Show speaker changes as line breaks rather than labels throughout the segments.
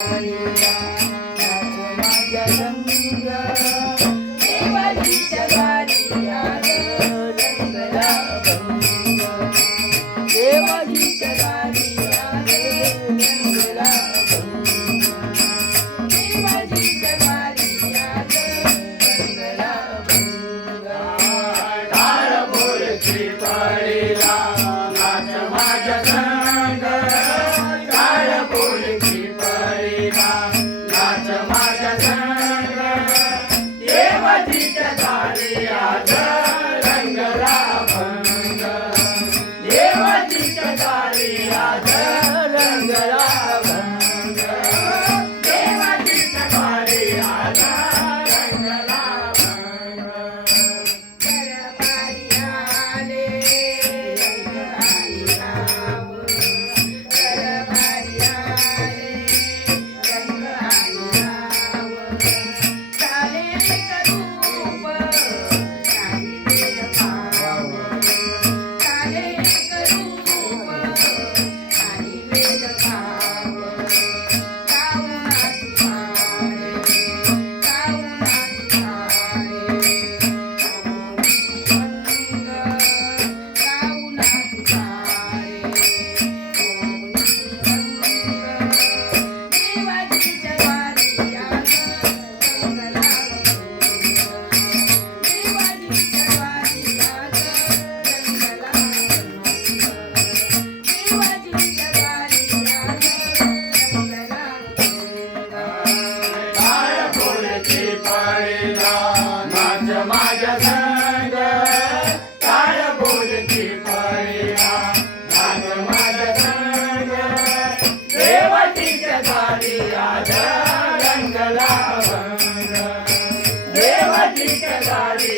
Yeah.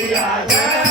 Rangla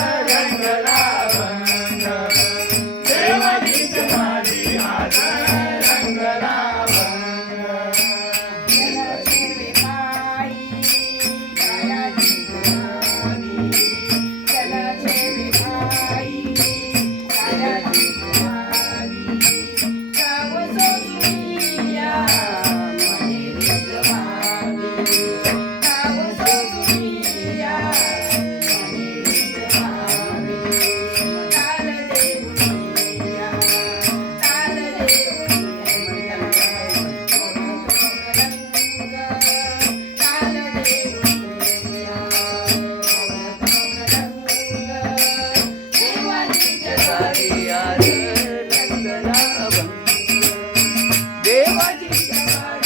Jai Jai